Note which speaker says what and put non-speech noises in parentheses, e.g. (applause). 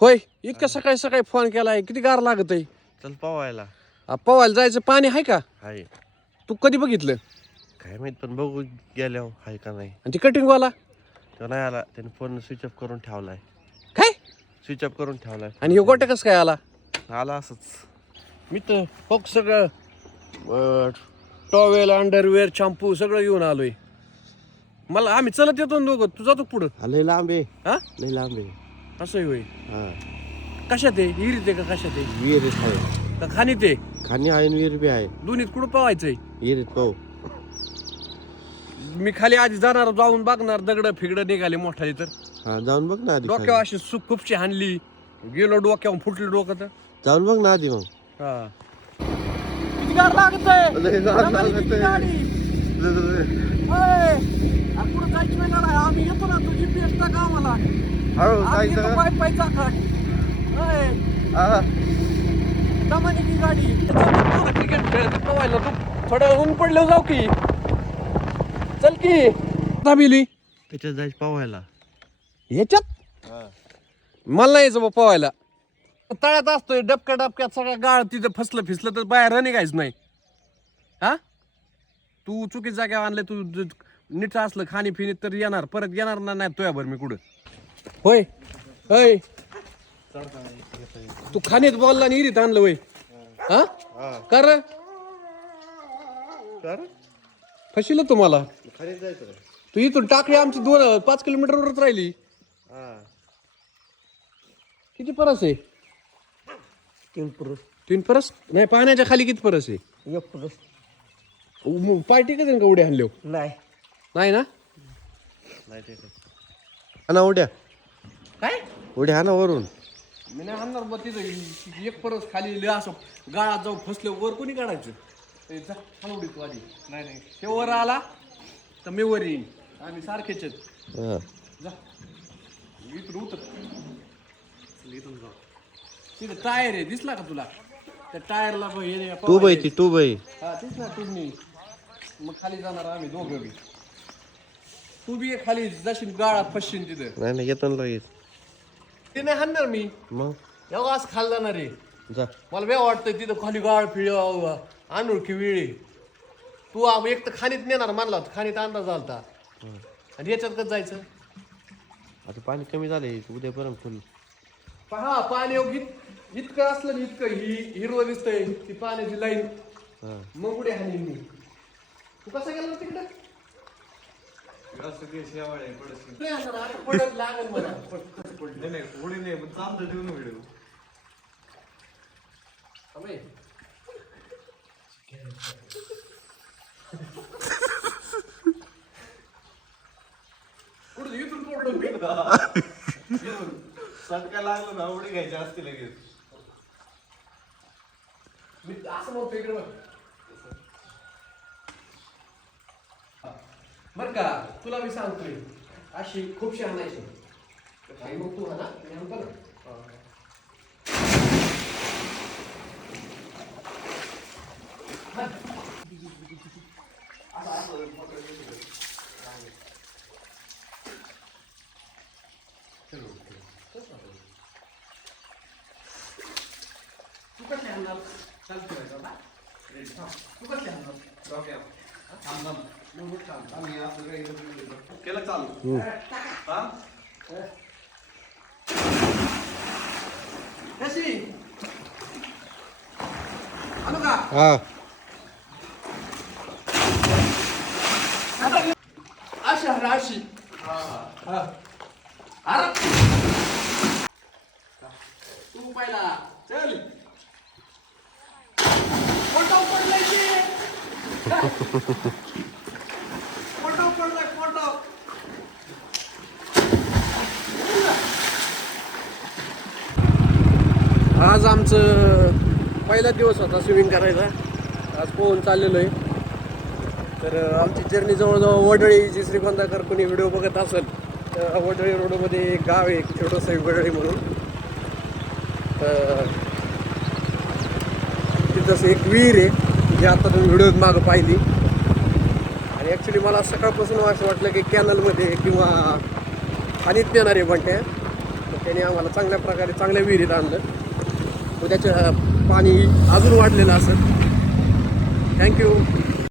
Speaker 1: होय इतक्या सकाळी सकाळी फोन केलाय किती गार लागत आहे
Speaker 2: चल पवायला
Speaker 1: पवायला जायचं पाणी आहे का?
Speaker 2: हाय
Speaker 1: तू कधी बघितलं?
Speaker 2: काय माहीत पण बघू गेल्यावर हाय का नाही.
Speaker 1: आणि ती कटिंगवाला
Speaker 2: तो नाही आला त्याने फोन स्विच ऑफ करून ठेवलाय.
Speaker 1: काय?
Speaker 2: स्विच ऑफ करून ठेवलाय.
Speaker 1: आणि हे गोटे कसं काय आला?
Speaker 2: आला असंच.
Speaker 1: मी तर फक्त सगळं टॉवेल अंडरवेअर शॅम्पू सगळं घेऊन आलोय. मला आम्ही चलत येतो ना दोघं. तू जातो पुढं.
Speaker 2: लय लांब आहे.
Speaker 1: हा?
Speaker 2: लय लांब आहे.
Speaker 1: असं होय.
Speaker 2: हा.
Speaker 1: कशात आहे? विहिरीत आहे का कशात आहे?
Speaker 2: विहिरीत आहे.
Speaker 1: का खाणीत आहे?
Speaker 2: खाणी आहे आणि विहीर बी आहे.
Speaker 1: दोन्हीत कुठं पवायचंय?
Speaker 2: विहिरीत पाहू
Speaker 1: मी खाली आधी जाणार जाऊन बघणार दगड फिगड निघाले मोठाले तर.
Speaker 2: हा जाऊन बघ ना आधी
Speaker 1: डोक्यावर. अशी सुख खुपशी हाणली. गेलो डोक्यावर फुटलं डोकं तर.
Speaker 2: जाऊन बघ ना आधी मग.
Speaker 1: हा. किती गार लागत आहे
Speaker 2: लय गार
Speaker 1: किती. गाडी? आ, जायची वेळ नाही. आम्ही येतो ना तुझी पेट टाका आम्हाला
Speaker 2: हळू जायचं
Speaker 1: पाय पाय.
Speaker 2: हा.
Speaker 1: दमाने की गाडी. क्रिकेट खेळत पवायला तू थोडं ऊन पडलं जाऊ की. चल की दाबिली
Speaker 2: त्याच्यात जायचं पवायला
Speaker 1: ह्याच्यात मला नाही यायचं बा पोहायला. तळ्यात असतोय डबक्या डबक्यात सगळं गाळ तिथं फसलं फिसलं तर बाहेर निघायच नाही. हा? तू चुकीच्या जाग्यावर आणले तू नीट असलं खाणी फिनी तर येणार परत येणार ना नाही तुझ्यावर मी कुठं? होय. होय. तू खाणीत बोलला आणि इरीत आणलं होय. हा? कर
Speaker 2: कर
Speaker 1: फसिल तुम्हाला?
Speaker 2: खाली जायचं का?
Speaker 1: तू इथून टाकळी आमची दोन पाच किलोमीटरवरच राहिली.
Speaker 2: हा.
Speaker 1: किती परस आहे?
Speaker 3: तीन पुरुष
Speaker 1: तीन परस? नाही पाण्याच्या खाली किती परस आहे?
Speaker 3: एक पुरुष
Speaker 1: उ- पार्टी का का उड्या आणल्या
Speaker 3: नाही.
Speaker 1: नाही ना?
Speaker 2: नाही. हा ना उड्या.
Speaker 1: काय?
Speaker 2: उड्या हा ना वरून.
Speaker 1: मी नाही आणणार मग तिथं. एक परस खाली लय असं गाळात जाऊन फसले वर कोणी काढायचं? ए, जा, खाली उडी तू आधी नाही नाही. ते वर आला तर मी वर येईन. आम्ही सारखेच आहेत.
Speaker 2: हा.
Speaker 1: जा. इथून उतर. इथून जा तिथं टायर आहे दिसला का तुला? त्या टायरला बघ हे नाही,
Speaker 2: टूब आहे. ती टूब आहे
Speaker 1: हा तेच ना तू मी. मग खाली जाणार आम्ही दोघं बी. तू बी ये खाली जशी गाळात फसशील तिथं.
Speaker 2: नाही नाही येतो ना लगेच.
Speaker 1: ते नाही हाणणार मी.
Speaker 2: मग?
Speaker 1: एवढा असं खाली जाणार आहे
Speaker 2: जा.
Speaker 1: मला वेळ वाटतं तिथं खाली गाळ फिळ अनोळखी वेळी. तू आ- एक तर खाणीत नेणार मानला होता खाणीत अंदाज आलता. आणि याच्यात कसं जायचं?
Speaker 2: आता पाणी कमी झालंय उद्यापर्यंत फुल
Speaker 1: हा पाणी इत- इतकं असलं ना इतकं ही हिरवं दिसतंय ती पाण्याची लाईन.
Speaker 2: हा.
Speaker 1: मग कुठे हानी मी? तू कसं गेला तिकडे? पडत लागल मला अबे. कुठं इथून पडलो मी
Speaker 4: सटका लागला ना उडी घ्यायची असते लगेच
Speaker 1: मी असं म्हणतो इकडे बर का तुला मी सांगतोय. अशी खूपशी आणायची काही मग तू आणा मी आणतो ना. तू कसं आणणार? चाल फिरायचं आता रेडी थांब. तू कसं आणणार.
Speaker 4: केलं चालू. हा?
Speaker 1: कशी आलो का?
Speaker 2: हा.
Speaker 1: अशी हा. अरे तू पहिला. चल. (laughs) आज आमचं पहिला दिवस होता स्विमिंग करायचा. आज पोहून चाललेलो आहे. तर आमची जर्नी जवळजवळ वडळी जी श्रीगोंदाकर कोणी व्हिडिओ बघत असेल तर वडळी रोडमध्ये एक गाव आहे एक छोटंसं वडळी म्हणून. तर तिथंच एक विहीर आहे. जी आता तुम्ही व्हिडिओ मागं पाहिली. आणि ॲक्च्युली मला सकाळपासून असं वाटलं की कॅनलमध्ये किंवा पाणीत नेणार आहे म्हणते त्याने आम्हाला चांगल्या प्रकारे चांगल्या विहिरीत आणलं. उद्याच्या पाणी अजून वाढलेलं असेल. थँक्यू